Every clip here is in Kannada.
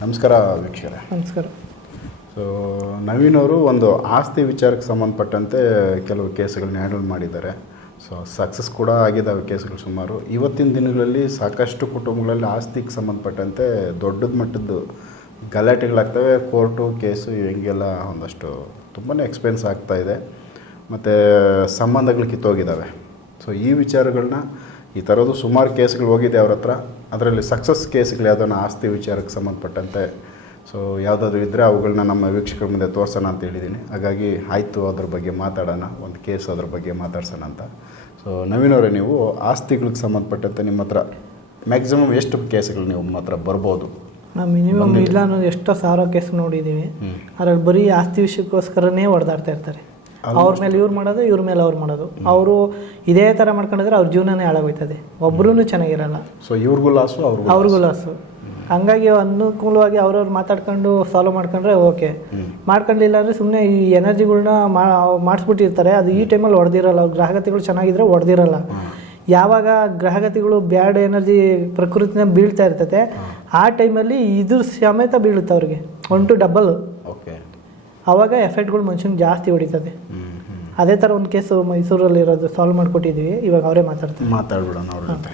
ನಮಸ್ಕಾರ ವೀಕ್ಷಕರೇ. ನಮಸ್ಕಾರ. ಸೊ ನವೀನ್ ಅವರು ಒಂದು ಆಸ್ತಿ ವಿಚಾರಕ್ಕೆ ಸಂಬಂಧಪಟ್ಟಂತೆ ಕೆಲವು ಕೇಸುಗಳನ್ನ ಹ್ಯಾಂಡಲ್ ಮಾಡಿದ್ದಾರೆ. ಸೊ ಸಕ್ಸಸ್ ಕೂಡ ಆಗಿದ್ದಾವೆ ಕೇಸುಗಳು ಸುಮಾರು. ಇವತ್ತಿನ ದಿನಗಳಲ್ಲಿ ಸಾಕಷ್ಟು ಕುಟುಂಬಗಳಲ್ಲಿ ಆಸ್ತಿಗೆ ಸಂಬಂಧಪಟ್ಟಂತೆ ದೊಡ್ಡದ ಮಟ್ಟದ್ದು ಗಲಾಟೆಗಳಾಗ್ತವೆ. ಕೋರ್ಟು ಕೇಸು ಹಿಂಗೆಲ್ಲ ಒಂದಷ್ಟು ತುಂಬಾ ಎಕ್ಸ್ಪೆನ್ಸ್ ಆಗ್ತಾಯಿದೆ ಮತ್ತು ಸಂಬಂಧಗಳು ಕಿತ್ತೋಗಿದ್ದಾವೆ. ಸೊ ಈ ವಿಚಾರಗಳನ್ನ ಈ ಥರದ್ದು ಸುಮಾರು ಕೇಸ್ಗಳು ಹೋಗಿದೆ ಅವ್ರ ಹತ್ರ. ಅದರಲ್ಲಿ ಸಕ್ಸಸ್ ಕೇಸ್ಗಳು ಯಾವುದನ್ನ ಆಸ್ತಿ ವಿಚಾರಕ್ಕೆ ಸಂಬಂಧಪಟ್ಟಂತೆ ಸೊ ಯಾವುದಾದ್ರು ಇದ್ದರೆ ಅವುಗಳನ್ನ ನಮ್ಮ ವೀಕ್ಷಕರ ಮುಂದೆ ತೋರಿಸೋಣ ಅಂತ ಹೇಳಿದ್ದೀನಿ. ಹಾಗಾಗಿ ಆಯಿತು, ಅದ್ರ ಬಗ್ಗೆ ಮಾತಾಡೋಣ, ಒಂದು ಕೇಸ್ ಅದ್ರ ಬಗ್ಗೆ ಮಾತಾಡ್ಸೋಣ ಅಂತ. ಸೊ ನವೀನ್ ಅವರೇ, ನೀವು ಆಸ್ತಿಗಳಿಗೆ ಸಂಬಂಧಪಟ್ಟಂತೆ ನಿಮ್ಮ ಹತ್ರ ಮ್ಯಾಕ್ಸಿಮಮ್ ಎಷ್ಟು ಕೇಸ್ಗಳು ನಿಮ್ಮ ಹತ್ರ ಬರ್ಬೋದು? ನಾವು ಮಿನಿಮಮ್ ಇಲ್ಲ ಅನ್ನೋದು ಎಷ್ಟೋ ಸಾವಿರ ಕೇಸ್ ನೋಡಿದ್ದೀವಿ. ಅದ್ರಲ್ಲಿ ಬರೀ ಆಸ್ತಿ ವಿಷಯಕ್ಕೋಸ್ಕರನೇ ಹೊಡೆದಾಡ್ತಾ ಇರ್ತಾರೆ. ಅವ್ರ ಮೇಲೆ ಇವ್ರು ಮಾಡೋದು, ಇವ್ರ ಮೇಲೆ ಅವ್ರು ಮಾಡೋದು. ಅವರು ಇದೇ ಥರ ಮಾಡ್ಕೊಂಡಿದ್ರೆ ಅವ್ರ ಜೀವನನೇ ಹಾಳಾಗೋಯ್ತದೆ, ಒಬ್ಬರೂ ಚೆನ್ನಾಗಿರಲ್ಲ. ಸೊ ಇವ್ರಿಗೂ ಲಾಸು, ಅವ್ರಿಗೂ ಲಾಸು. ಹಂಗಾಗಿ ಅನುಕೂಲವಾಗಿ ಅವ್ರವ್ರು ಮಾತಾಡ್ಕೊಂಡು ಸಾಲ್ವ್ ಮಾಡ್ಕೊಂಡ್ರೆ ಓಕೆ. ಮಾಡ್ಕೊಂಡಿಲ್ಲ ಅಂದರೆ ಸುಮ್ಮನೆ ಈ ಎನರ್ಜಿಗಳ್ನ ಮಾಡಿಸ್ಬಿಟ್ಟಿರ್ತಾರೆ. ಅದು ಈ ಟೈಮಲ್ಲಿ ಹೊಡೆದಿರಲ್ಲ. ಗ್ರಹಗತಿಗಳು ಚೆನ್ನಾಗಿದ್ರೆ ಹೊಡೆದಿರಲ್ಲ. ಯಾವಾಗ ಗ್ರಹಗತಿಗಳು ಬ್ಯಾಡ್ ಎನರ್ಜಿ ಪ್ರಕೃತಿನ ಬೀಳ್ತಾ ಇರ್ತದೆ, ಆ ಟೈಮಲ್ಲಿ ಇದು ಸಮೇತ ಬೀಳುತ್ತೆ ಅವ್ರಿಗೆ 1 to 2. ಓಕೆ. ಆವಾಗ ಎಫೆಕ್ಟ್ಗಳು ಮನುಷ್ಯನಿಗೆ ಜಾಸ್ತಿ ಹೊಡಿತದೆ. ಅದೇ ಥರ ಒಂದು ಕೇಸು ಮೈಸೂರಲ್ಲಿ ಇರೋದು ಸಾಲ್ವ್ ಮಾಡಿಕೊಟ್ಟಿದ್ದೀವಿ. ಇವಾಗ ಅವರೇ ಮಾತಾಡ್ಬಿಡೋಣ ಅವ್ರ ಜೊತೆ.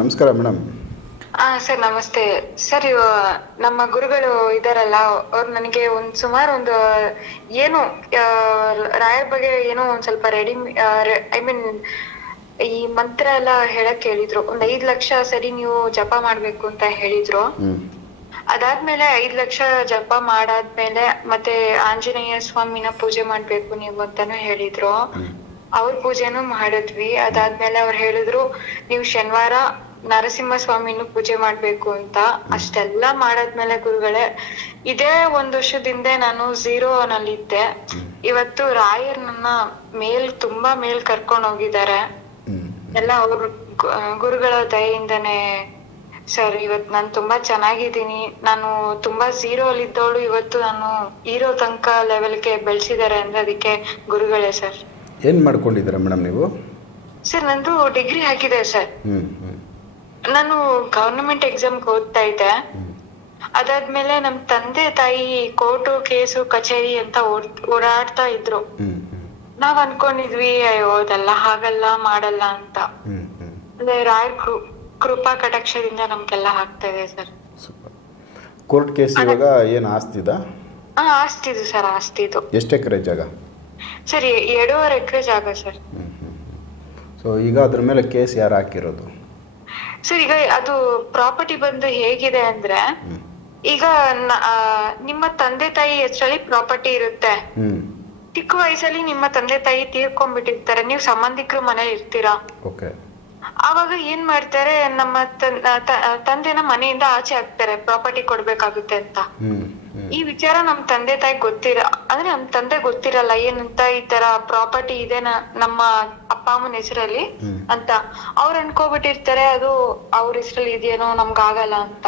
ನಮಸ್ಕಾರ ಮೇಡಮ್. ಸರ್ ನಮಸ್ತೆ ಸರ್. ನಮ್ಮ ಗುರುಗಳು ಇದಾರಲ್ಲ, ಅವ್ರು ನನಗೆ ಸುಮಾರು ಏನು ರಾಯರ ಬಗ್ಗೆ ಏನೋ ಒಂದ್ ಸ್ವಲ್ಪ ಐ ಮೀನ್ ಈ ಮಂತ್ರ ಎಲ್ಲ ಹೇಳಕ್ ಹೇಳಿದ್ರು. 5 ಲಕ್ಷ ಸರಿ ನೀವು ಜಪ ಮಾಡ್ಬೇಕು ಅಂತ ಹೇಳಿದ್ರು. ಅದಾದ್ಮೇಲೆ 5 ಲಕ್ಷ ಜಪ ಮಾಡಾದ್ಮೇಲೆ ಮತ್ತೆ ಆಂಜನೇಯ ಸ್ವಾಮಿನ ಪೂಜೆ ಮಾಡ್ಬೇಕು ನೀವು ಅಂತಾನು ಹೇಳಿದ್ರು. ಅವ್ರ ಪೂಜೆನೂ ಮಾಡಿದ್ವಿ. ಅದಾದ್ಮೇಲೆ ಅವ್ರು ಹೇಳಿದ್ರು ನೀವು ಶನಿವಾರ ನರಸಿಂಹ ಸ್ವಾಮಿನೂ ಪೂಜೆ ಮಾಡ್ಬೇಕು ಅಂತ. ಅಷ್ಟೆಲ್ಲಾ ಮಾಡಾದ್ಮೇಲೆ ಗುರುಗಳೇ, ಇದೇ 1 ವರ್ಷದಿಂದ ನಾನು 0 ನಲ್ಲಿದ್ದೆ. ಇವತ್ತು ರಾಯರ್ ನನ್ನ ತುಂಬಾ ಮೇಲ್ ಕರ್ಕೊಂಡ್ ಹೋಗಿದ್ದಾರೆ. ಎಲ್ಲ ಅವ್ರ ಗುರುಗಳ ದಯೆಯಿಂದನೇ ಸರ್ ಇವತ್ತು ನಾನು ತುಂಬಾ ಚೆನ್ನಾಗಿದ್ದೀನಿ. ನಾನು ತುಂಬಾ 0 ಅಲ್ಲಿ ಇದ್ದವಳು ಇವತ್ತು ನಾನು ಹೀರೋ ತನಕ ಲೆವೆಲ್ಗೆ ಬೆಳೆಸಿದ್ದಾರೆ ಅಂದ್ರೆ ಅದಕ್ಕೆ ಗುರುಗಳೇ ಸರ್. ಏನ್ ಮಾಡ್ಕೊಂಡಿದ್ದೀರಾ ಮೇಡಮ್ ನೀವು? ಸರ್ ನಂದು ಡಿಗ್ರಿ ಆಗಿದೆ ಸರ್. ನಾನು ಗವರ್ನಮೆಂಟ್ ಎಕ್ಸಾಮ್ಗೆ ಓದ್ತಾ ಇದ್ದೆ. ಅದಾದ್ಮೇಲೆ ನಮ್ ತಂದೆ ತಾಯಿ ಕೋರ್ಟು ಕೇಸು ಕಚೇರಿ ಅಂತ ಓಡಾಡ್ತಾ ಇದ್ರು. ನಾವ್ ಅನ್ಕೊಂಡಿದ್ವಿ ಅಯ್ಯೋ ಅದೆಲ್ಲ ಹಾಗಲ್ಲ ಮಾಡಲ್ಲ ಅಂತ. ಅಂದ್ರೆ ರಾಯರ್ ಕೃಪಾ ಕಟಾಕ್ಷದಿಂದ ನಮ್ಗೆಲ್ಲ ಆಗ್ತಾ ಇದೆ ಸರ್. ಕೋರ್ಟ್ ಕೇಸ್ ಇವಾಗ ಏನು ಆಸ್ತಿದ? ಆಸ್ತಿದು ಸರ್, ಆಸ್ತಿದು. ಎಷ್ಟು ಎಕರೆ ಜಾಗ? ಸರ್ 2.5 ಎಕರೆ ಜಾಗ ಸರ್. ಸೊ ಈಗ ಅದ್ರ ಮೇಲೆ ಕೇಸ್ ಯಾರು ಹಾಕಿರೋದು? ಸರ್ ಈಗ ಅದು ಪ್ರಾಪರ್ಟಿ ಬಂದು ಹೇಗಿದೆ ಅಂದ್ರೆ, ಈಗ ನಿಮ್ಮ ತಂದೆ ತಾಯಿ ಹೆಸರಲ್ಲಿ ಪ್ರಾಪರ್ಟಿ ಇರುತ್ತೆ. ಚಿಕ್ಕ ವಯಸ್ಸಲ್ಲಿ ನಿಮ್ಮ ತಂದೆ ತಾಯಿ ತೀರ್ಕೊಂಡ್ಬಿಟ್ಟಿರ್ತಾರೆ, ನೀವು ಸಂಬಂಧಿಕರು ಮನೇಲಿ ಇರ್ತೀರಾ. ಆವಾಗ ಏನ್ ಮಾಡ್ತಾರೆ, ನಮ್ಮ ತಂದೆನ ಮನೆಯಿಂದ ಆಚೆ ಹಾಕ್ತಾರೆ ಪ್ರಾಪರ್ಟಿ ಕೊಡ್ಬೇಕಾಗುತ್ತೆ ಅಂತ. ಈ ವಿಚಾರ ನಮ್ ತಂದೆ ತಾಯಿ ಅಂದ್ರೆ ನಮ್ ತಂದೆ ಗೊತ್ತಿರಲ್ಲ ಏನಂತ ಈ ತರ ಪ್ರಾಪರ್ಟಿ ಇದೆ ನಮ್ಮ ಅಪ್ಪ ಅಮ್ಮನ ಹೆಸರಲ್ಲಿ ಅಂತ. ಅವ್ರು ಅನ್ಕೋಬಿಟ್ಟಿರ್ತಾರೆ ಅದು ಅವ್ರ ಹೆಸರಲ್ಲಿ ಇದೆಯೇನೋ ನಮ್ಗಾಗಲ್ಲ ಅಂತ.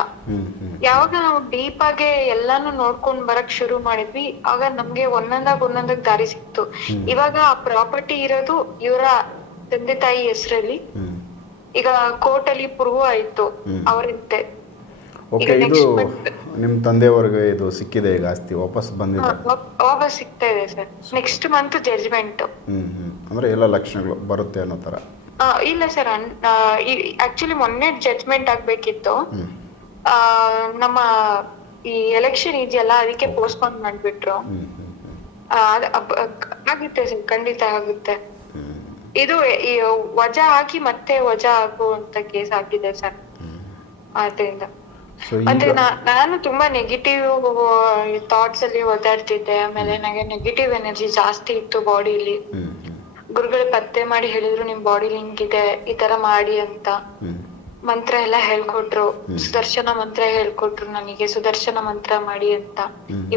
ಯಾವಾಗ ನಾವು ಡೀಪ್ ಆಗಿ ಎಲ್ಲಾನು ನೋಡ್ಕೊಂಡ್ ಬರಕ್ ಶುರು ಮಾಡಿದ್ವಿ, ಆಗ ನಮ್ಗೆ ಒಂದೊಂದಾಗ ದಾರಿ ಸಿಕ್ತು. ಇವಾಗ ಆ ಪ್ರಾಪರ್ಟಿ ಇರೋದು ಇವರ ತಂದೆ ತಾಯಿ ಹೆಸರಲ್ಲಿ. ಈಗ ಕೋರ್ಟ್ ಅಲ್ಲಿ ಪ್ರೂವ್ ಆಯ್ತು ಅವರಂತೆ. ಓಕೆ, ಇದು ನಿಮ್ ತಂದೆಯವರಿಗೆ ಇದು ಸಿಕ್ಕಿದೆ, ಈಗ ಆಸ್ತಿ ವಾಪಸ್ ಬಂದಿದೆ? ವಾಪಸ್ ಸಿಗ್ತಾ ಇದೆ ಸರ್. Next month judgment. ಅಂದ್ರೆ ಎಲ್ಲ ಲಕ್ಷಣಗಳು ಬರುತ್ತೆ ಅನ್ನೋ ತರ? ಇಲ್ಲ ಸರ್, ಆಕ್ಚುಲಿ ಮೊನ್ನೆ ಜಡ್ಜ್ಮೆಂಟ್ ಆಗ್ಬೇಕಿತ್ತು. ನಮ್ಮ ಈ ಎಲೆಕ್ಷನ್ ಇದೆಯಲ್ಲ, ಅದಕ್ಕೆ ಪೋಸ್ಟ್ಪೋನ್ ಮಾಡ್ಬಿಟ್ರು. ಆಗುತ್ತೆ ಸರ್, ಖಂಡಿತ ಆಗುತ್ತೆ. ಇದು ವಜಾ ಹಾಕಿ ಮತ್ತೆ ವಜಾ ಆಗುವಂತ ಕೇಸ್ ಆಗಿದೆ ಸರ್. ಆದ್ರಿಂದ ಅಂದ್ರೆ ನಾನು ತುಂಬಾ ನೆಗೆಟಿವ್ ಥಾಟ್ಸ್ ಅಲ್ಲಿ ಓದಾಡ್ತಿದ್ದೆ. ಆಮೇಲೆ ನನಗೆ ನೆಗೆಟಿವ್ ಎನರ್ಜಿ ಜಾಸ್ತಿ ಇತ್ತು ಬಾಡಿಲಿ. ಗುರುಗಳು ಪತ್ತೆ ಮಾಡಿ ಹೇಳಿದ್ರು ನಿಮ್ ಬಾಡಿಲಿ ಹಿಂಗಿದೆ, ಈ ತರ ಮಾಡಿ ಅಂತ. ಮಂತ್ರ ಎಲ್ಲ ಹೇಳ್ಕೊಟ್ರು, ಸುದರ್ಶನ ಮಂತ್ರ ಹೇಳ್ಕೊಟ್ರು ನನಗೆ. ಸುದರ್ಶನ ಮಂತ್ರ ಮಾಡಿ ಅಂತ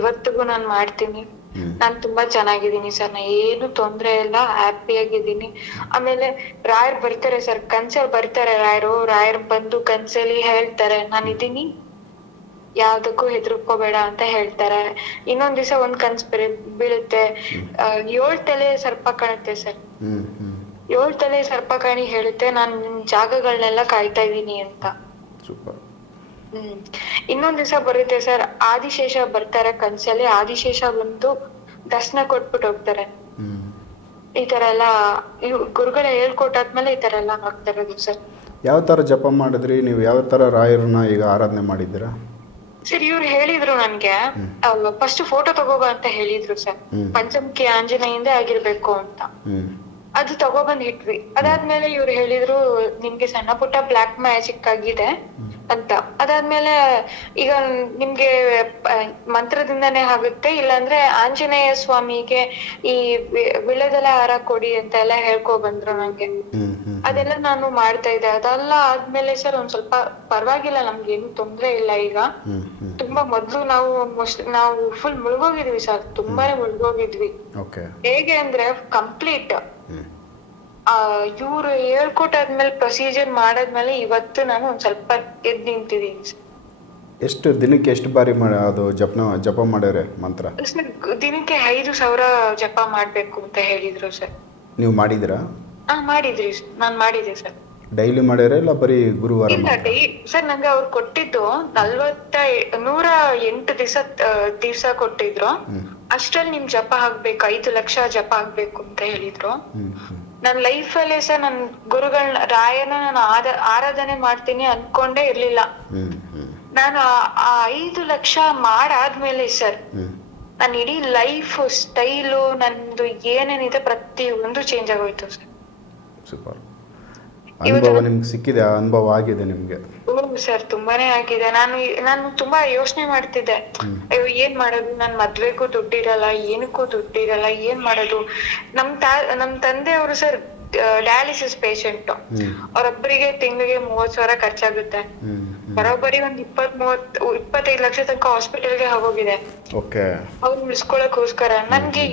ಇವತ್ತಿಗೂ ನಾನ್ ಮಾಡ್ತೀನಿ. ನಾನ್ ತುಂಬಾ ಚೆನ್ನಾಗಿದ್ದೀನಿ ಸರ್, ನಾ ಏನು ತೊಂದ್ರೆ ಇಲ್ಲ, ಹ್ಯಾಪಿ ಆಗಿದ್ದೀನಿ. ಆಮೇಲೆ ರಾಯರ್ ಬರ್ತಾರೆ ಸರ್, ಕನ್ಸಲ್ಲಿ ಬರ್ತಾರೆ ರಾಯರ್ ಬಂದು ಕನ್ಸಲ್ಲಿ ಹೇಳ್ತಾರೆ ನಾನಿದ್ದೀನಿ, ಯಾವ್ದಕ್ಕೂ ಹೆದರ್ಕೋಬೇಡ ಅಂತ ಹೇಳ್ತಾರೆ. ಇನ್ನೊಂದ್ ದಿವಸ ಒಂದ್ ಕನ್ಸ್ ಬೀಳುತ್ತೆ, 7 ತಲೆ ಸರ್ಪ ಕಾಣುತ್ತೆ ಸರ್. 7 ತಲೆ ಸರ್ಪ ಕಾಣಿ ಹೇಳುತ್ತೆ, ನಾನ್ ಜಾಗಗಳನ್ನೆಲ್ಲ ಕಾಯ್ತಾ ಇದೀನಿ ಅಂತ. ಇನ್ನೊಂದ್ ದಿವಸ ಬರುತ್ತೆ ಸರ್, ಆದಿಶೇಷ ಬರ್ತಾರೆ ಕನ್ಸಲ್ಲಿ. ಆದಿಶೇಷ ಬಂದು ದರ್ಶನ ಕೊಟ್ಬಿಟ್ಟು ಹೋಗ್ತಾರೆ. ಹ್ಞೂ ಈ ತರ ಎಲ್ಲ ಗುರುಗಳ ಹೇಳ್ಕೊಟ್ಟಾದ್ಮೇಲೆ ಈ ತರ ಎಲ್ಲ ಆಗ್ತಾ ಇರೋದು ಸರ್. ಯಾವ ಥರ ಜಪ ಮಾಡಿದ್ರಿ ನೀವು? ಯಾವ ಥರ ರಾಯರನ್ನ ಈಗ ಆರಾಧನೆ ಮಾಡಿದ್ದೀರಾ? ಸರ್ ಇವ್ರು ಹೇಳಿದ್ರು ನನ್ಗೆ, ಫಸ್ಟ್ ಫೋಟೋ ತಗೋಬಾ ಅಂತ ಹೇಳಿದ್ರು ಸರ್. ಪಂಚಮುಖಿ ಆಂಜನೇಯಿಂದ ಆಗಿರ್ಬೇಕು ಅಂತ. ಅದು ತಗೊಬಂದ್ ಇಟ್ವಿ. ಅದಾದ್ಮೇಲೆ ಇವ್ರು ಹೇಳಿದ್ರು ನಿಮ್ಗೆ ಸಣ್ಣ ಪುಟ್ಟ ಬ್ಲಾಕ್ ಮ್ಯಾಜಿಕ್ ಆಗಿದೆ ಅಂತ. ಅದಾದ್ಮೇಲೆ ಈಗ ನಿಮ್ಗೆ ಮಂತ್ರದಿಂದಾನೇ ಆಗುತ್ತೆ, ಇಲ್ಲಾಂದ್ರೆ ಆಂಜನೇಯ ಸ್ವಾಮಿಗೆ ಈ ವಿಳೆದೆಲೆ ಹಾರ ಕೊಡಿ ಅಂತ ಎಲ್ಲ ಹೇಳ್ಕೊ ಬಂದ್ರು ನಂಗೆ. ಅದೆಲ್ಲ ನಾನು ಮಾಡ್ತಾ ಇದ್ದೆ. ಅದೆಲ್ಲ ಆದ್ಮೇಲೆ ಸರ್ ಒಂದ್ ಸ್ವಲ್ಪ ಪರವಾಗಿಲ್ಲ, ನಮ್ಗೆ ಏನು ತೊಂದ್ರೆ ಇಲ್ಲ ಈಗ. ತುಂಬಾ ಮೊದ್ಲು ನಾವು ಫುಲ್ ಮುಳುಗೋಗಿದ್ವಿ ಸರ್, ತುಂಬಾನೇ ಮುಳುಗೋಗಿದ್ವಿ. ಹೇಗೆ ಅಂದ್ರೆ ಕಂಪ್ಲೀಟ್ ಇವ್ರು ಹೇಳ್ಕೊಟ್ಟಾದ್ಮೇಲೆ ಪ್ರೊಸೀಜರ್ ಮಾಡಾದ್ಮೇಲೆ ಇವತ್ತು ನಾನು ಒಂದ್ ಸ್ವಲ್ಪ ಎದ್ದು ನಿಂತಿದ್ದೀನಿ. ಎಷ್ಟು ದಿನಕ್ಕೆ ಎಷ್ಟು ಬಾರಿ ಅದು ಜಪ ಮಾಡ್ಯಾರೆ ಮಂತ್ರ? ದಿನಕ್ಕೆ 5,000 ಜಪ ಮಾಡ್ಬೇಕು ಅಂತ ಹೇಳಿದ್ರು ಸರ್. ನೀವು ಮಾಡಿದಿರಾ? ಮಾಡಿದ್ರಿ, ನಾನ್ ಮಾಡಿದೆ ಸರ್. ಡೈಲಿ ಮಾಡ್ಯಾರ ಇಲ್ಲ ಬರೀ ಗುರುವಾರ? ಇಲ್ಲ ಸರ್, ನಂಗೆ ಅವ್ರು ಕೊಟ್ಟಿದ್ದು 108 ದಿವಸ ಕೊಟ್ಟಿದ್ರು. ಅಷ್ಟ್ರಲ್ಲಿ ನಿಮ್ ಜಪ ಆಗ್ಬೇಕು, 5 ಲಕ್ಷ ಜಪ ಆಗ್ಬೇಕು ಅಂತ ಹೇಳಿದ್ರು. ನನ್ ಲೈಫ್ ಅಲ್ಲೇ ಸರ್ ನನ್ ಗುರುಗಳನ್ನ ರಾಯನ ನಾನು ಆರಾಧನೆ ಮಾಡ್ತೀನಿ ಅನ್ಕೊಂಡೇ ಇರ್ಲಿಲ್ಲ. ನಾನು ಆ 5 ಲಕ್ಷ ಮಾಡಾದ್ಮೇಲೆ ಸರ್ ನನ್ನ ಇಡೀ ಲೈಫ್ ಸ್ಟೈಲು ನಂದು ಏನೇನಿದೆ ಪ್ರತಿಯೊಂದು ಚೇಂಜ್ ಆಗೋಯ್ತು ಸರ್. ಸೂಪರ್. ಅನುಭವ ನಿಮ್ಗೆ ಸಿಕ್ಕಿದೆ, ಅನುಭವ ಆಗಿದೆ ನಿಮ್ಗೆ? ಸರ್ ತುಂಬಾನೇ ಆಗಿದೆ. ನಾನು ತುಂಬಾ ಯೋಚನೆ ಮಾಡ್ತಿದ್ದೆ, ಅಯ್ಯೋ ಏನ್ ಮಾಡೋದು, ನನ್ ಮದ್ವೆಗೂ ದುಡ್ಡಿರಲ್ಲ, ಏನಕ್ಕೂ ದುಡ್ಡಿರಲ್ಲ, ಏನ್ ಮಾಡೋದು. ನಮ್ ತಂದೆಯವರು ಸರ್ ಡಯಾಲಿಸಿಸ್ ಪೇಷಂಟ್. ಅವ್ರೊಬ್ಬರಿಗೆ ತಿಂಗಳಿಗೆ 30,000 ಖರ್ಚಾಗುತ್ತೆ. ಬರೋಬ್ಬರಿ ಒಂದ್ 25 ಲಕ್ಷ ತನಕ ಹಾಸ್ಪಿಟಲ್ಗೆ ಹೋಗೋಗಿದೆ ಅವ್ರು ಉಳಿಸ್ಕೊಳಕ್ಕೋಸ್ಕರ. ನನ್ಗೆ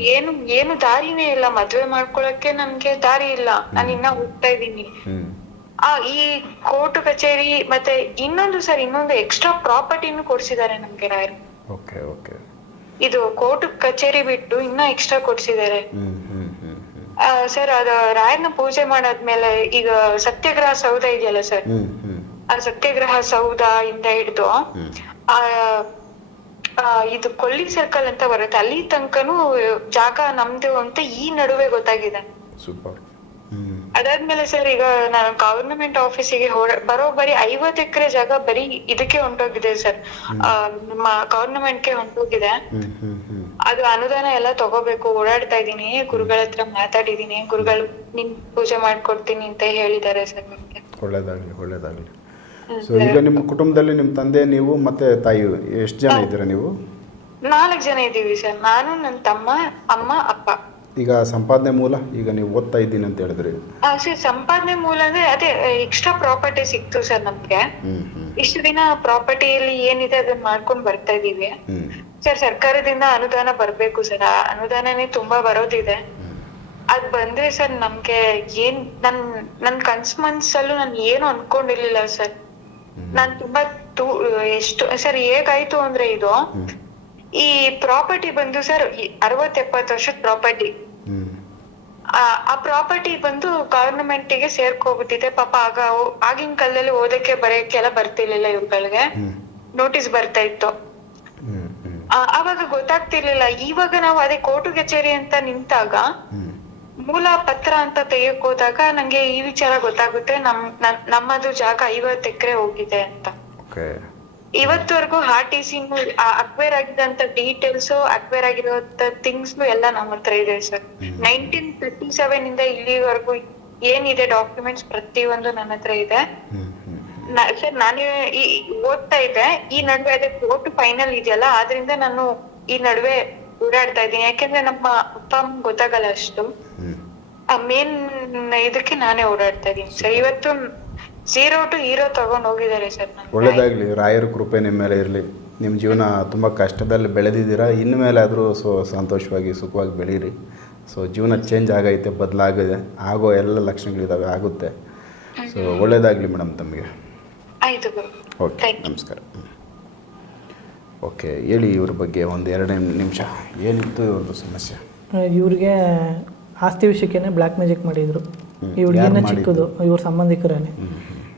ಏನು ದಾರಿನೇ ಇಲ್ಲ, ಮದ್ವೆ ಮಾಡ್ಕೊಳಕ್ಕೆ ನನ್ಗೆ ದಾರಿ ಇಲ್ಲ. ನಾನು ಇನ್ನ ಹೋಗ್ತಾ ಇದ್ದೀನಿ. ಈ ಕೋರ್ಟ್ ಕಚೇರಿ ಮತ್ತೆ ಇನ್ನೊಂದು ಎಕ್ಸ್ಟ್ರಾ ಪ್ರಾಪರ್ಟಿನೂ ಕೊಡ್ಸಿದ್ದಾರೆ ನಮ್ಗೆ ರಾಯರು. ಇದು ಕೋರ್ಟ್ ಕಚೇರಿ ಬಿಟ್ಟು ಇನ್ನ ಎಕ್ಸ್ಟ್ರಾ ಕೊಡ್ಸಿದ್ದಾರೆ ಸರ್. ಅದು ರಾಯರ್ನ ಪೂಜೆ ಮಾಡಾದ್ಮೇಲೆ ಈಗ ಸತ್ಯಾಗ್ರಹ ಸೌಧ ಇದೆಯಲ್ಲ ಸರ್, ಆ ಸತ್ಯಾಗ್ರಹ ಸೌಧ ಇಂದ ಹಿಡಿದು ಇದು ಕೊಲ್ಲಿ ಸರ್ಕಲ್ ಅಂತ ಬರುತ್ತೆ, ಅಲ್ಲಿ ತನಕನೂ ಜಾಗ ನಮ್ದು ಅಂತ ಈ ನಡುವೆ ಗೊತ್ತಾಗಿದೆ. ಅದಾದ್ಮೇಲೆ ಸರ್ ಈಗ ನಾನು ಗವರ್ನಮೆಂಟ್ ಆಫೀಸಿಗೆ ಬರೋಬ್ಬರಿ 50 ಎಕರೆ ಜಾಗ ಬರೀ ಇದಕ್ಕೆ ಹೊಂಟೋಗಿದೆ ಸರ್. ನಮ್ಮ ಗವರ್ನಮೆಂಟ್ಗೆ ಹೊಂಟೋಗಿದೆ. ಅದು ಅನುದಾನ ಎಲ್ಲ ತಗೋಬೇಕು. ಓಡಾಡ್ತಾ ಇದೀನಿ, ಗುರುಗಳ ಹತ್ರ ಮಾತಾಡಿದೀನಿ. ಗುರುಗಳು ನಿಮ್ ಪೂಜೆ ಮಾಡ್ಕೊಡ್ತೀನಿ ಅಂತ ಹೇಳಿದ್ದಾರೆ ಸರ್ ನಮ್ಗೆ. ಒಳ್ಳೇದಾಗ್ಲಿ. ಸೊ ಈಗ ನಿಮ್ಮ ಕುಟುಂಬದಲ್ಲಿ ನಿಮ್ಮ ತಂದೆ, ನೀವು ಮತ್ತೆ ತಾಯಿ ಎಷ್ಟು ಜನ ಇದ್ದೀರಾ ನೀವು? 4 ಜನ ಇದ್ದೀವಿ ಸರ್. ನಾನು, ನನ್ನ ತಮ್ಮ, ಅಮ್ಮ, ಅಪ್ಪ. ಈಗ ಸಂಪಾದನೆ ಮೂಲ, ಈಗ ನೀವು ಓದ್ತಾ ಇದ್ದೀನಿ ಅಂತ ಹೇಳಿದ್ರಿ. ಸರ್ ಸಂಪಾದನೆ ಮೂಲ ಅಂದ್ರೆ ಅದೇ ಎಕ್ಸ್ಟ್ರಾ ಪ್ರಾಪರ್ಟಿ ಸಿಕ್ತು ಸರ್ ನಮ್ಗೆ. ಇಷ್ಟು ದಿನ ಪ್ರಾಪರ್ಟಿಯಲ್ಲಿ ಏನಿದೆ ಅದನ್ನ ಮಾಡ್ಕೊಂಡ್ ಬರ್ತಾ ಇದೀವಿ ಸರ್. ಸರ್ಕಾರದಿಂದ ಅನುದಾನ ಬರ್ಬೇಕು ಸರ್. ಆ ಅನುದಾನನೇ ತುಂಬಾ ಬರೋದಿದೆ. ಅದ್ ಬಂದ್ರೆ ಸರ್ ನಮ್ಗೆ ನನ್ ಮನ್ಸಲ್ಲೂ ನಾನು ಏನು ಅನ್ಕೊಂಡಿರ್ಲಿಲ್ಲ ಸರ್. ನಾನ್ ತುಂಬಾ ಎಷ್ಟು ಸರ್ ಹೇಗಾಯ್ತು ಅಂದ್ರೆ ಇದು ಈ ಪ್ರಾಪರ್ಟಿ ಬಂದು ಸರ್ 60-70 ವರ್ಷದ ಪ್ರಾಪರ್ಟಿ. ಆ ಪ್ರಾಪರ್ಟಿ ಬಂದು ಗವರ್ನಮೆಂಟ್ ಗೆ ಸೇರ್ಕೋಬಿಟ್ಟಿದೆ. ಪಾಪ ಆಗಿನ ಕಾಲದಲ್ಲಿ ಓದಕ್ಕೆ ಬರೆಯಕ್ಕೆ ಎಲ್ಲ ಬರ್ತಿರ್ಲಿಲ್ಲ ಇವ್ಗಳಿಗೆ, ನೋಟಿಸ್ ಬರ್ತಾ ಇತ್ತು. ಅವಾಗ ಗೊತ್ತಾಗ್ತಿರ್ಲಿಲ್ಲ. ಇವಾಗ ನಾವು ಅದೇ ಕೋರ್ಟು ಕಚೇರಿ ಅಂತ ನಿಂತಾಗ ಮೂಲ ಪತ್ರ ಅಂತ ತೆಗೆಯಕ್ ಹೋದಾಗ ನಂಗೆ ಈ ವಿಚಾರ ಗೊತ್ತಾಗುತ್ತೆ, ನಮ್ಮದು ಜಾಗ 50 ಎಕರೆ ಹೋಗಿದೆ ಅಂತ. ಇವತ್ತವರೆಗೂ RTC ಅಕ್ವೈರ್ ಆಗಿದಂತ ಡೀಟೇಲ್ಸ್, ಅಕ್ವೈರ್ ಆಗಿರುವಂತ ಥಿಂಗ್ಸ್ ಎಲ್ಲ ನಮ್ಮ ಹತ್ರ ಇದೆ ಸರ್. 1937 ಇಂದ ಇಲ್ಲಿವರೆಗೂ ಏನಿದೆ ಡಾಕ್ಯುಮೆಂಟ್ಸ್ ಪ್ರತಿಯೊಂದು ನನ್ನ ಹತ್ರ ಇದೆ ಸರ್. ನಾನು ಓದ್ತಾ ಇದ್ದೆ, ಈ ನಡುವೆ ಅದೇ ಕೋರ್ಟ್ ಫೈನಲ್ ಇದೆಯಲ್ಲ, ಆದ್ರಿಂದ ನಾನು ಈ ನಡುವೆ ಓಡಾಡ್ತಾ ಇದ್ದೀನಿ. ಯಾಕೆಂದ್ರೆ ನಮ್ಮ ಅಪ್ಪ ಅಮ್ಮ ಗೊತ್ತಾಗಲ್ಲ ಅಷ್ಟು. ಮೇನ್ ಇದಕ್ಕೆ ನಾನೇ ಓಡಾಡ್ತಾ ಇದ್ದೀನಿ ಸರ್. ಇವತ್ತು 0 to hero ತಗೊಂಡ್ ಹೋಗಿದ್ದಾರೆ ಸರ್. ಒಳ್ಳೇದಾಗ್ಲಿ, ರಾಯರ ಕೃಪೆ ನಿಮ್ಮ ಮೇಲೆ ಇರಲಿ. ನಿಮ್ಮ ಜೀವನ ತುಂಬ ಕಷ್ಟದಲ್ಲಿ ಬೆಳೆದಿದ್ದೀರಾ, ಇನ್ನು ಮೇಲೆ ಆದರೂ ಸಂತೋಷವಾಗಿ ಸುಖವಾಗಿ ಬೆಳೀರಿ. ಸೊ ಜೀವನ ಚೇಂಜ್ ಆಗೈತೆ, ಬದಲಾಗಿದೆ, ಆಗೋ ಎಲ್ಲ ಲಕ್ಷಣಗಳಿದ್ದಾವೆ, ಆಗುತ್ತೆ. ಸೊ ಒಳ್ಳೇದಾಗಲಿ ಮೇಡಮ್ ತಮಗೆ. ಆಯ್ತು. ಓಕೆ, ನಮಸ್ಕಾರ. ಓಕೆ, ಹೇಳಿ ಇವ್ರ ಬಗ್ಗೆ ಒಂದು 2 ನಿಮಿಷ. ಏನಿತ್ತು ಇವ್ರದ್ದು ಸಮಸ್ಯೆ? ಇವ್ರಿಗೆ ಆಸ್ತಿ ವಿಷಯಕ್ಕೇನೆ ಬ್ಲ್ಯಾಕ್ ಮ್ಯಾಜಿಕ್ ಮಾಡಿದ್ರು. ಈ ಹುಡುಗಿನ ಚಿಕ್ಕದು, ಇವ್ರ ಸಂಬಂಧಿಕರೇನೆ.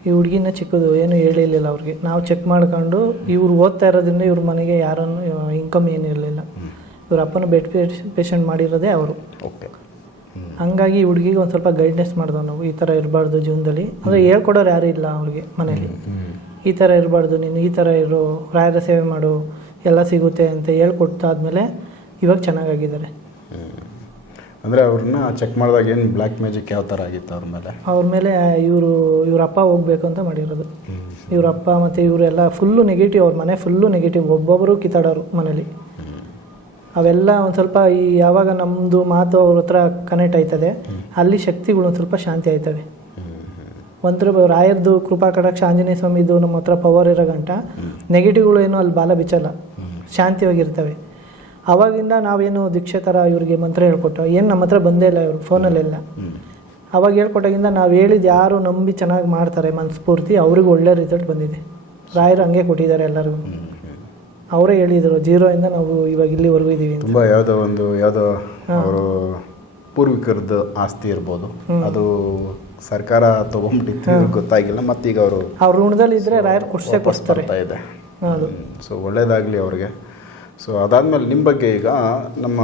ಈ ಹುಡುಗಿನ ಚಿಕ್ಕದು ಏನು ಹೇಳಿರಲಿಲ್ಲ ಅವ್ರಿಗೆ. ನಾವು ಚೆಕ್ ಮಾಡ್ಕೊಂಡು ಇವ್ರು ಓದ್ತಾ ಇರೋದ್ರಿಂದ ಇವ್ರ ಮನೆಗೆ ಯಾರನ್ನು ಇನ್ಕಮ್ ಏನು ಇರಲಿಲ್ಲ. ಇವ್ರ ಅಪ್ಪನ ಬೆಡ್ ಪೇಷಂಟ್ ಮಾಡಿರೋದೇ ಅವರು. ಓಕೆ. ಹಂಗಾಗಿ ಈ ಹುಡುಗಿಗೆ ಒಂದು ಸ್ವಲ್ಪ ಗೈಡ್ನೆಸ್ ಮಾಡಿದವು ನಾವು, ಈ ಥರ ಇರಬಾರ್ದು ಜೀವನದಲ್ಲಿ. ಅಂದರೆ ಹೇಳ್ಕೊಡೋರು ಯಾರೂ ಇಲ್ಲ ಅವ್ರಿಗೆ ಮನೇಲಿ. ಈ ಥರ ಇರಬಾರ್ದು, ನೀನು ಈ ಥರ ಇರು, ರಾಯರ ಸೇವೆ ಮಾಡು, ಎಲ್ಲ ಸಿಗುತ್ತೆ ಅಂತ ಹೇಳ್ಕೊಟ್ಟಾದ್ಮೇಲೆ ಇವಾಗ ಚೆನ್ನಾಗಾಗಿದ್ದಾರೆ. ಅಂದರೆ ಅವ್ರನ್ನ ಚೆಕ್ ಮಾಡಿದಾಗ ಏನು ಬ್ಲ್ಯಾಕ್ ಮ್ಯಾಜಿಕ್ ಯಾವ ಥರ ಆಗಿತ್ತು ಅವ್ರ ಮೇಲೆ ಇವ್ರ ಅಪ್ಪ ಹೋಗ್ಬೇಕು ಅಂತ ಮಾಡಿರೋದು. ಇವ್ರ ಅಪ್ಪ ಮತ್ತು ಇವರೆಲ್ಲ ಫುಲ್ಲು ನೆಗೆಟಿವ್, ಅವ್ರ ಮನೆ ಫುಲ್ಲು ನೆಗೆಟಿವ್, ಒಬ್ಬೊಬ್ಬರು ಕಿತ್ತಾಡೋರು ಮನೇಲಿ. ಅವೆಲ್ಲ ಒಂದು ಸ್ವಲ್ಪ ಯಾವಾಗ ನಮ್ಮದು ಮಾತು ಅವ್ರ ಹತ್ರ ಕನೆಕ್ಟ್ ಆಯ್ತದೆ, ಅಲ್ಲಿ ಶಕ್ತಿಗಳು ಒಂದು ಸ್ವಲ್ಪ ಶಾಂತಿ ಆಯ್ತವೆ. ಒಂಥರ ರಾಯರ್ದು ಕೃಪಾ ಕಟಾಕ್ಷ ಆಂಜನೇಯ ಸ್ವಾಮಿದು ನಮ್ಮ ಹತ್ರ ಪವರ್ ಇರೋ ಗಂಟ ನೆಗೆಟಿವ್ಗಳು ಏನೋ ಅಲ್ಲಿ ಬಾಲ ಬಿಚ್ಚಲ್ಲ, ಶಾಂತಿಯಾಗಿರ್ತವೆ. ಆವಾಗಿಂದ ನಾವೇನು ದೀಕ್ಷೆ ಥರ ಇವ್ರಿಗೆ ಮಂತ್ರ ಹೇಳ್ಕೊಟ್ಟು ಏನು ನಮ್ಮ ಹತ್ರ ಬಂದೇ ಇಲ್ಲ ಇವರು ಫೋನಲ್ಲೆಲ್ಲ. ಅವಾಗ ಹೇಳ್ಕೊಟ್ಟಾಗಿಂದ ನಾವು ಹೇಳಿದ್ದು ಯಾರು ನಂಬಿ ಚೆನ್ನಾಗಿ ಮಾಡ್ತಾರೆ ಮನಸ್ಫೂರ್ತಿ, ಅವ್ರಿಗೆ ಒಳ್ಳೆ ರಿಸಲ್ಟ್ ಬಂದಿದೆ. ರಾಯರು ಹಂಗೆ ಕೊಟ್ಟಿದ್ದಾರೆ ಎಲ್ಲರಿಗೂ. ಅವರೇ ಹೇಳಿದರು 0 ಇಂದ ನಾವು ಇವಾಗ ಇಲ್ಲಿವರೆಗೂ ಇದ್ದೀವಿ. ತುಂಬ ಯಾವುದೋ ಅವರು ಪೂರ್ವಿಕರದ್ದು ಆಸ್ತಿ ಇರ್ಬೋದು, ಅದು ಸರ್ಕಾರ ತೊಗೊಂಬಿಟ್ಟಿತ್ತು ಗೊತ್ತಾಗಿಲ್ಲ, ಮತ್ತೀಗ ಅವ್ರ ಋಣದಲ್ಲಿ ಇದ್ದರೆ ರಾಯರು ಕೊಡ್ಸ್ತಾರೆ ಇದೆ. ಸೊ ಒಳ್ಳೇದಾಗಲಿ ಅವ್ರಿಗೆ. ಸೊ ಅದಾದಮೇಲೆ ನಿಮ್ಮ ಬಗ್ಗೆ ಈಗ ನಮ್ಮ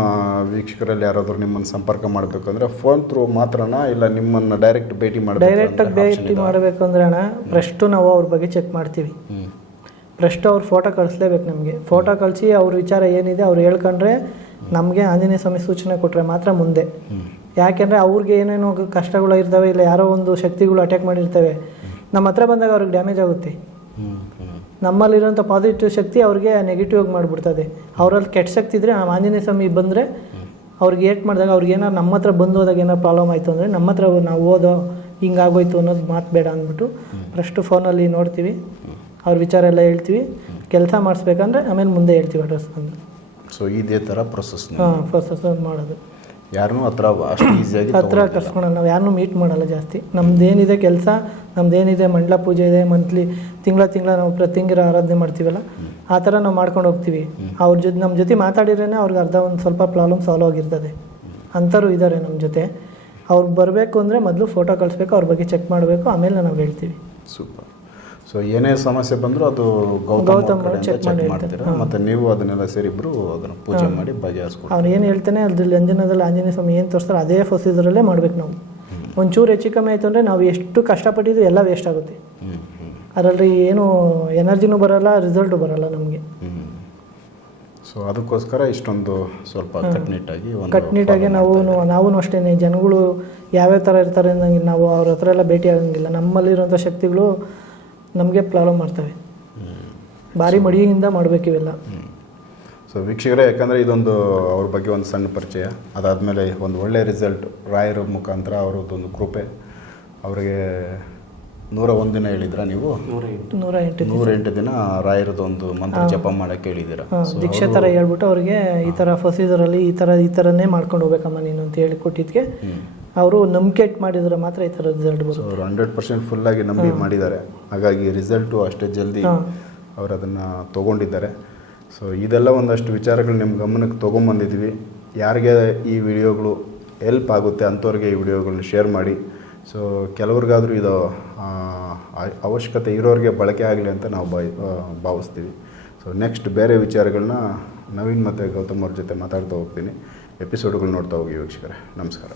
ವೀಕ್ಷಕರಲ್ಲಿ ಯಾರಾದರೂ ನಿಮ್ಮನ್ನು ಸಂಪರ್ಕ ಮಾಡಬೇಕಂದ್ರೆ ಫೋನ್ ಥ್ರೂ ಮಾತ್ರನಾ, ಇಲ್ಲ ನಿಮ್ಮನ್ನು ಡೈರೆಕ್ಟ್ ಭೇಟಿ ಡೈರೆಕ್ಟಾಗಿ ಭೇಟಿ ಮಾಡಬೇಕು ಅಂದರೆ ಅಣ್ಣ, ಫಸ್ಟು ನಾವು ಅವ್ರ ಬಗ್ಗೆ ಚೆಕ್ ಮಾಡ್ತೀವಿ. ಫಸ್ಟ್ ಅವ್ರ ಫೋಟೋ ಕಳಿಸ್ಲೇಬೇಕು ನಮಗೆ. ಫೋಟೋ ಕಳಿಸಿ ಅವ್ರ ವಿಚಾರ ಏನಿದೆ ಅವ್ರು ಹೇಳ್ಕೊಂಡ್ರೆ ನಮಗೆ ಆಂಜನೇಯ ಸ್ವಾಮಿ ಸೂಚನೆ ಕೊಟ್ಟರೆ ಮಾತ್ರ ಮುಂದೆ. ಯಾಕೆಂದರೆ ಅವ್ರಿಗೆ ಏನೇನೋ ಕಷ್ಟಗಳು ಇರ್ತವೆ, ಇಲ್ಲ ಯಾರೋ ಒಂದು ಶಕ್ತಿಗಳು ಅಟ್ಯಾಕ್ ಮಾಡಿರ್ತವೆ, ನಮ್ಮ ಹತ್ರ ಬಂದಾಗ ಅವ್ರಿಗೆ ಡ್ಯಾಮೇಜ್ ಆಗುತ್ತೆ. ನಮ್ಮಲ್ಲಿರೋಂಥ ಪಾಸಿಟಿವ್ ಶಕ್ತಿ ಅವ್ರಿಗೆ ನೆಗೆಟಿವ್ ಆಗಿ ಮಾಡಿಬಿಡ್ತದೆ. ಅವರಲ್ಲಿ ಕೆಟ್ಟ ಶಕ್ತಿ ಇದ್ದರೆ ನಾವು ಆಂಜನೇಯ ಸ್ವಾಮಿ ಬಂದರೆ ಅವ್ರಿಗೆ ಏಟ್ ಮಾಡಿದಾಗ ಅವ್ರಿಗೆ ಏನಾರು ನಮ್ಮ ಹತ್ರ ಬಂದು ಹೋದಾಗ ಏನಾರು ಪ್ರಾಬ್ಲಮ್ ಆಯಿತು ಅಂದರೆ ನಮ್ಮ ಹತ್ರ ನಾವು ಓದೋ ಹಿಂಗಾಗೋಯ್ತು ಅನ್ನೋದು ಮಾತು ಬೇಡ ಅಂದ್ಬಿಟ್ಟು ಫಸ್ಟು ಫೋನಲ್ಲಿ ನೋಡ್ತೀವಿ, ಅವ್ರ ವಿಚಾರ ಎಲ್ಲ ಹೇಳ್ತೀವಿ. ಕೆಲಸ ಮಾಡಿಸ್ಬೇಕಂದ್ರೆ ಆಮೇಲೆ ಮುಂದೆ ಹೇಳ್ತೀವಿ ಅಡ್ರೆಸ್ ಬಂದು. ಸೊ ಇದೇ ಥರ ಪ್ರೊಸೆಸ್ ಪ್ರೊಸೆಸ್ ಮಾಡೋದು. ಯಾರನ್ನೂ ಹತ್ರ ಅಷ್ಟು ಈಸಿಯಾಗಿ ಹತ್ರ ಕರ್ಸ್ಕೊಳಲ್ಲ, ನಾವು ಯಾರನ್ನೂ ಮೀಟ್ ಮಾಡಲ್ಲ ಜಾಸ್ತಿ. ನಮ್ದೇನಿದೆ ಕೆಲಸ, ನಮ್ದೇನಿದೆ ಮಂಡಲ ಪೂಜೆ ಇದೆ, ಮಂತ್ಲಿ ತಿಂಗಳ ನಾವು ಪ್ರತಿಂಗಿರ ಆರಾಧನೆ ಮಾಡ್ತೀವಲ್ಲ, ಆ ಥರ ನಾವು ಮಾಡ್ಕೊಂಡು ಹೋಗ್ತೀವಿ. ಅವ್ರ ಜೊತೆ ನಮ್ಮ ಜೊತೆ ಮಾತಾಡಿದ್ರೇ ಅವ್ರಿಗೆ ಅರ್ಧ ಒಂದು ಸ್ವಲ್ಪ ಪ್ರಾಬ್ಲಮ್ ಸಾಲ್ವ್ ಆಗಿರ್ತದೆ. ಅಂಥವ್ರು ಇದ್ದಾರೆ ನಮ್ಮ ಜೊತೆ. ಅವ್ರು ಬರಬೇಕು ಅಂದರೆ ಮೊದಲು ಫೋಟೋ ಕಳಿಸ್ಬೇಕು, ಅವ್ರ ಬಗ್ಗೆ ಚೆಕ್ ಮಾಡಬೇಕು, ಆಮೇಲೆ ನಾವು ಹೇಳ್ತೀವಿ. ಸೂಪರ್. ಸೊ ಏನೇ ಸಮಸ್ಯೆ ಬಂದರೂ ಅದು ಗೌತಮ್ ಚೆಕ್ ಮಾಡ್ತೀರಾ, ಮತ್ತು ನೀವು ಅದನ್ನೆಲ್ಲ ಸೇರಿಬ್ರು ಅದನ್ನು ಪೂಜೆ ಮಾಡಿ ಬಗೆಹರಿಸ್ಕೊಡ್ತೀವಿ. ಅವ್ನು ಏನು ಹೇಳ್ತಾನೆ ಅದ್ರಲ್ಲಿ ಅಂಜನದಲ್ಲಿ ಆಂಜನೇಯ ಸ್ವಾಮಿ ಏನು ತೋರಿಸ್ತಾರೆ ಅದೇ ಪ್ರೊಸೀಜರಲ್ಲೇ ಮಾಡ್ಬೇಕು ನಾವು. ಒಂಚೂರು ಹೆಚ್ಚು ಕಮ್ಮಿ ಆಯಿತು ಅಂದರೆ ನಾವು ಎಷ್ಟು ಕಷ್ಟಪಟ್ಟಿದ್ದು ಎಲ್ಲ ವೇಸ್ಟ್ ಆಗುತ್ತೆ. ಅದರಲ್ಲಿ ಏನು ಎನರ್ಜಿನೂ ಬರೋಲ್ಲ, ರಿಸಲ್ಟು ಬರೋಲ್ಲ ನಮಗೆ. ಸೊ ಅದಕ್ಕೋಸ್ಕರ ಇಷ್ಟೊಂದು ಸ್ವಲ್ಪ ಕಟ್ನಿಟ್ಟಾಗಿ ನಾವು ಅಷ್ಟೇ. ಜನಗಳು ಯಾವ್ಯಾವ ಥರ ಇರ್ತಾರೆ ಅನ್ನಂಗೆ ನಾವು ಅವ್ರ ಹತ್ರ ಎಲ್ಲ ಭೇಟಿ ಆಗಂಗಿಲ್ಲ. ನಮ್ಮಲ್ಲಿರುವಂಥ ಶಕ್ತಿಗಳು ನಮಗೆ ಪ್ರಾಬ್ಲಮ್ ಮಾಡ್ತವೆ. ಭಾರಿ ಮಡಿಯಿಂದ ಮಾಡಬೇಕು ಇವೆಲ್ಲ. ಸೊ ವೀಕ್ಷಕರೇ, ಯಾಕಂದರೆ ಇದೊಂದು ಅವ್ರ ಬಗ್ಗೆ ಒಂದು ಸಣ್ಣ ಪರಿಚಯ, ಅದಾದಮೇಲೆ ಒಂದು ಒಳ್ಳೆಯ ರಿಸಲ್ಟ್ ರಾಯರ ಮುಖಾಂತರ ಅವರದ್ದೊಂದು ಕೃಪೆ. ಅವರಿಗೆ 101 ದಿನ ಹೇಳಿದ್ರ ನೀವು? 108 ದಿನ ರಾಯರದೊಂದು ಮಂತ್ರ ಜಪ ಮಾಡೋಕ್ಕೆ ಹೇಳಿದ್ದೀರಾ. ದೀಕ್ಷೆ ಥರ ಹೇಳ್ಬಿಟ್ಟು ಅವ್ರಿಗೆ ಈ ಥರ ಪ್ರೊಸೀಜರಲ್ಲಿ ಈ ಥರನೇ ಮಾಡ್ಕೊಂಡು ಹೋಗ್ಬೇಕಮ್ಮ ನೀನು ಅಂತ ಹೇಳಿ ಕೊಟ್ಟಿದ್ದಕ್ಕೆ ಅವರು ನಂಬಿಕೆ ಮಾಡಿದ್ರೆ ಮಾತ್ರ ಈ ಥರ ರಿಸಲ್ಟ್ ಬರುತ್ತೆ. ಅವರು 100% ಫುಲ್ಲಾಗಿ ನಂಬಿ ಮಾಡಿದ್ದಾರೆ. ಹಾಗಾಗಿ ರಿಸಲ್ಟು ಅಷ್ಟೇ ಜಲ್ದಿ ಅವರು ಅದನ್ನು ತೊಗೊಂಡಿದ್ದಾರೆ. ಸೊ ಇದೆಲ್ಲ ಒಂದಷ್ಟು ವಿಚಾರಗಳು ನಿಮ್ಮ ಗಮನಕ್ಕೆ ತೊಗೊಂಬಂದಿದ್ವಿ. ಯಾರಿಗೆ ಈ ವಿಡಿಯೋಗಳು ಹೆಲ್ಪ್ ಆಗುತ್ತೆ ಅಂಥವ್ರಿಗೆ ಈ ವಿಡಿಯೋಗಳನ್ನ ಶೇರ್ ಮಾಡಿ. ಸೊ ಕೆಲವ್ರಿಗಾದರೂ ಇದು ಅವಶ್ಯಕತೆ ಇರೋರಿಗೆ ಬಳಕೆ ಆಗಲಿ ಅಂತ ನಾವು ಭಾವಿಸ್ತೀವಿ. ಸೊ ನೆಕ್ಸ್ಟ್ ಬೇರೆ ವಿಚಾರಗಳನ್ನ ನವೀನ್ ಮತ್ತು ಗೌತಮ್ ಅವ್ರ ಜೊತೆ ಮಾತಾಡ್ತಾ ಹೋಗ್ತೀನಿ. ಎಪಿಸೋಡ್ಗಳು ನೋಡ್ತಾ ಹೋಗಿ ವೀಕ್ಷಕರೇ. ನಮಸ್ಕಾರ.